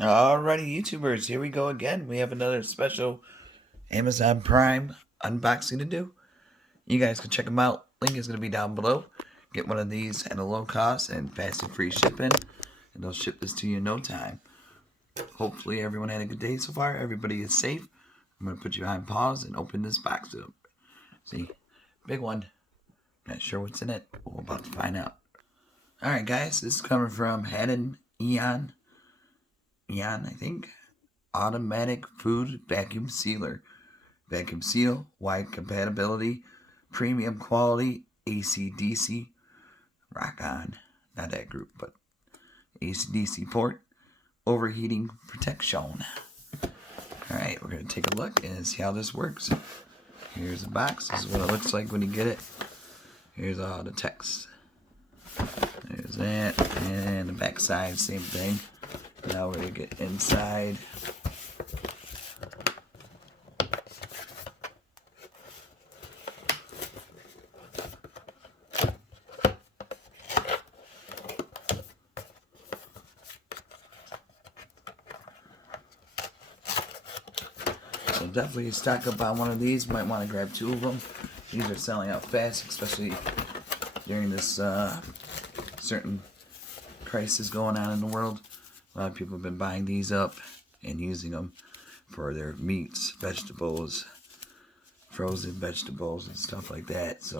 Alrighty, YouTubers, here we go again. We have another special Amazon Prime unboxing to do. You guys can check them out. Link is going to be down below. Get one of these at a low cost and fast and free shipping. And they'll ship this to you in no time. Hopefully everyone had a good day so far. Everybody is safe. I'm going to put you on pause and open this box up. See, big one. Not sure what's in it. We're about to find out. Alright guys, this is coming from Hadineeon. I think. Automatic food vacuum sealer. Vacuum seal, wide compatibility, premium quality, AC/DC. Rock on. Not that group, but AC/DC port. Overheating protection. Alright, we're going to take a look and see how this works. Here's the box. This is what it looks like when you get it. Here's all the text. There's that. And the back side, same thing. Now we're going to get inside. So definitely stock up on one of these. Might want to grab 2 of them. These are selling out fast, especially during this certain crisis going on in the world. A lot of people have been buying these up and using them for their meats, vegetables, frozen vegetables, and stuff like that. So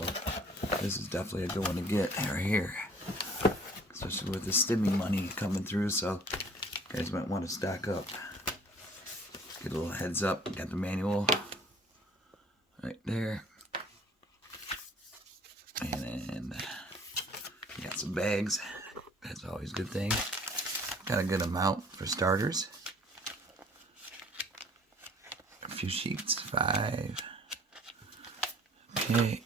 this is definitely a good one to get right here, especially with the stimmy money coming through. So you guys might want to stock up. Get a little heads up. Got the manual right there, and then you got some bags. That's always a good thing. Got a good amount for starters. A few sheets, 5. Okay.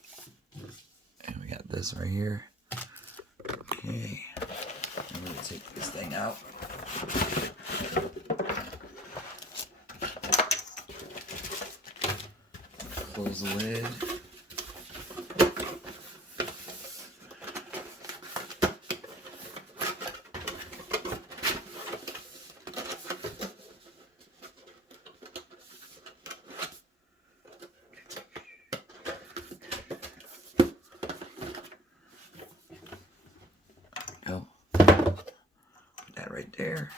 And we got this right here. Okay. I'm going to take this thing out. Close the lid. Go. Put that right there.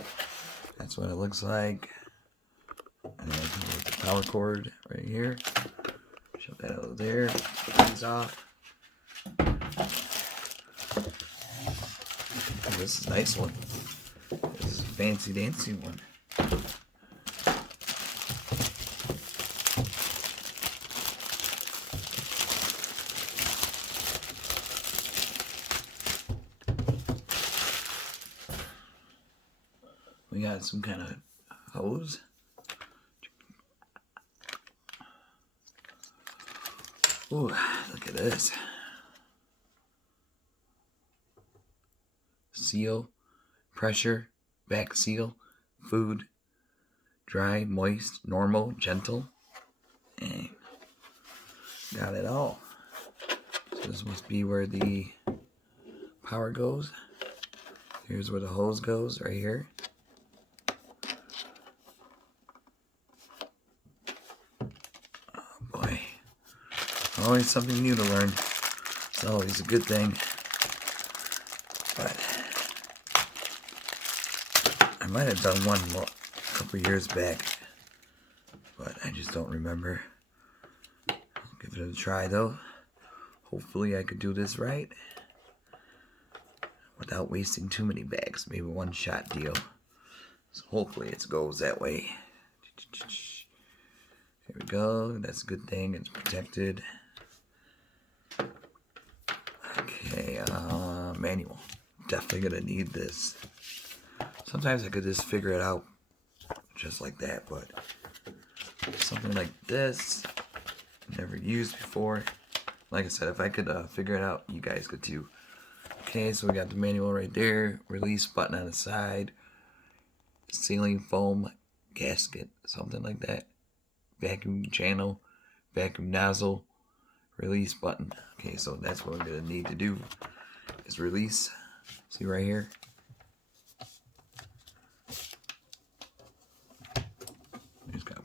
That's what it looks like. And then with the power cord right here. Shove that over there. These off. Oh, this is a nice one. This is a fancy dancy one. We got some kind of hose. Ooh, look at this. Seal, pressure, back seal, food, dry, moist, normal, gentle. And got it all. So this must be where the power goes. Here's where the hose goes, right here. Oh boy. Always something new to learn. It's always a good thing. But I might have done one a couple years back, but I just don't remember. I'll give it a try though. Hopefully I could do this right without wasting too many bags. Maybe one shot deal. So hopefully it goes that way. Here we go. That's a good thing. It's protected. Okay, manual. Definitely gonna need this. Sometimes I could just figure it out just like that, but something like this, never used before. Like I said, if I could figure it out, you guys could too. Okay, so we got the manual right there. Release button on the side. Sealing foam gasket, something like that. Vacuum channel, vacuum nozzle, release button. Okay, so that's what we're gonna need to do is release. See right here?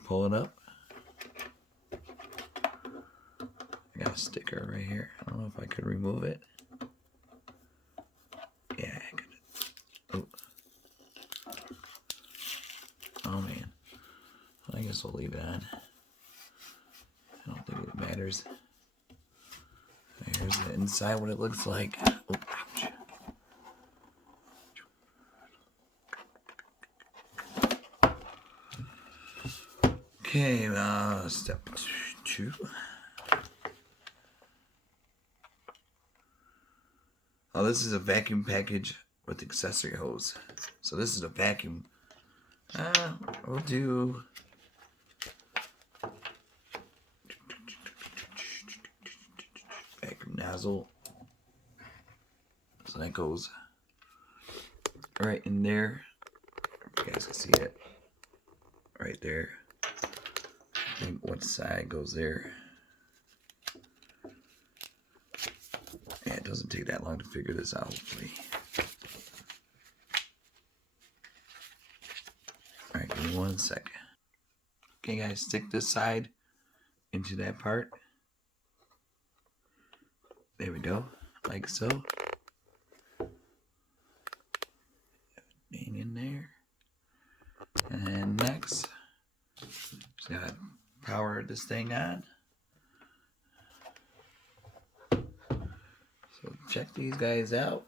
pull it up. I got a sticker right here. I don't know if I could remove it. Yeah, I could. Oh. Oh man. I guess we'll leave it on. I don't think it matters. Here's the inside, what it looks like. Oh, ouch. Okay, step 2. Oh, this is a vacuum package with accessory hose. So this is a vacuum. We'll do vacuum nozzle. So that goes right in there. If you guys can see it. Right there. I think one side goes there. Yeah, it doesn't take that long to figure this out, hopefully. Alright, give me 1 second. Okay guys, stick this side into that part. There we go, like so. Being in there. And next, just gotta power this thing on. So check these guys out.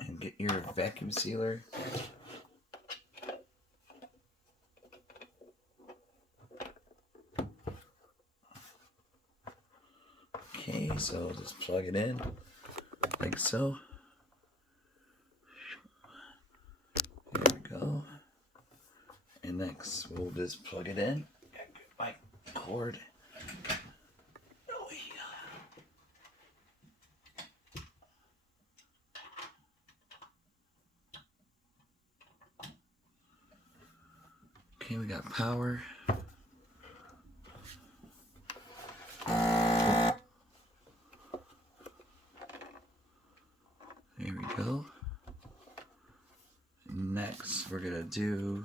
And get your vacuum sealer. Okay, so just plug it in like so. There we go. And next we'll just plug it in. Get my cord. Oh yeah. Okay, we got power. There we go. Next, we're gonna do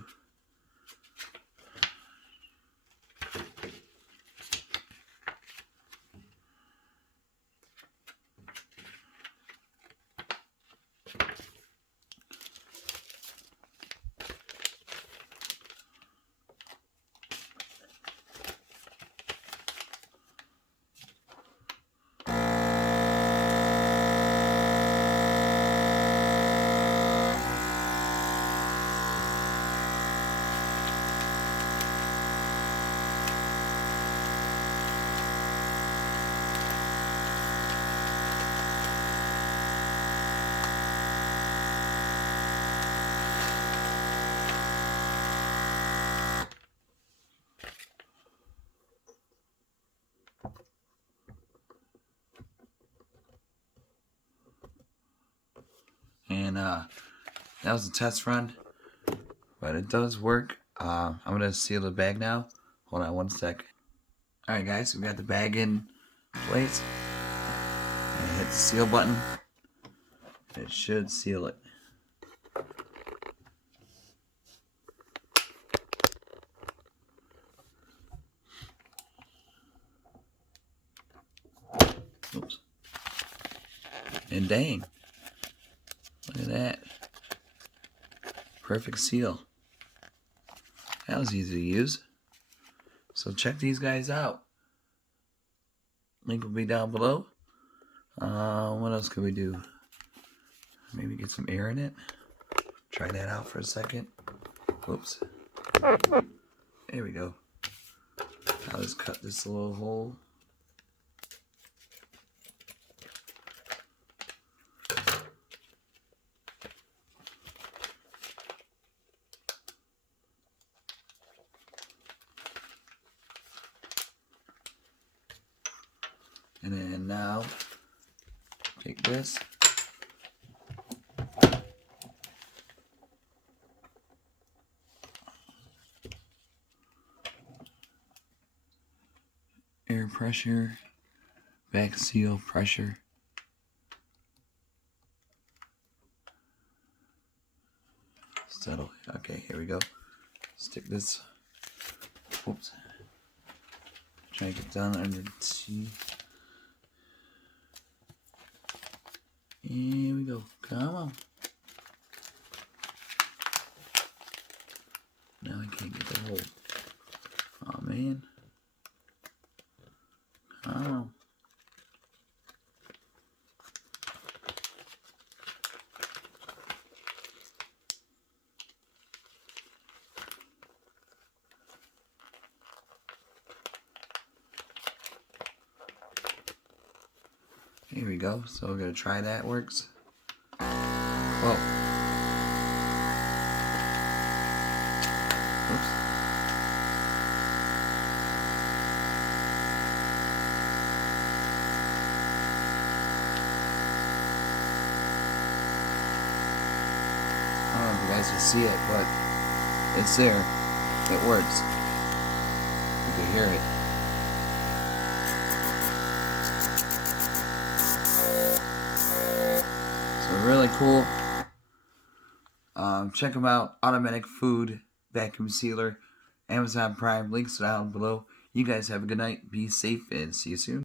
and that was a test run, but it does work. I'm gonna seal the bag now. Hold on 1 sec. Alright guys, we got the bag in place. And hit the seal button. It should seal it. Oops. And dang. Look at that. Perfect seal. That was easy to use. So check these guys out. Link will be down below. What else could we do? Maybe get some air in it. Try that out for a second. Whoops. There we go. I'll just cut this little hole. And then now, take this. Air pressure, back seal pressure. Settle. Okay, here we go. Stick this Whoops. Try to get down under the T. Here we go. Come on. Now I can't get the hole. Oh man. Come on. Here we go. So we're gonna try that works. Whoa. Oops. I don't know if you guys can see it, but it's there. It works. You can hear it. So really cool. Check them out. Automatic food vacuum sealer. Amazon Prime. Links down below. You guys have a good night. Be safe and see you soon.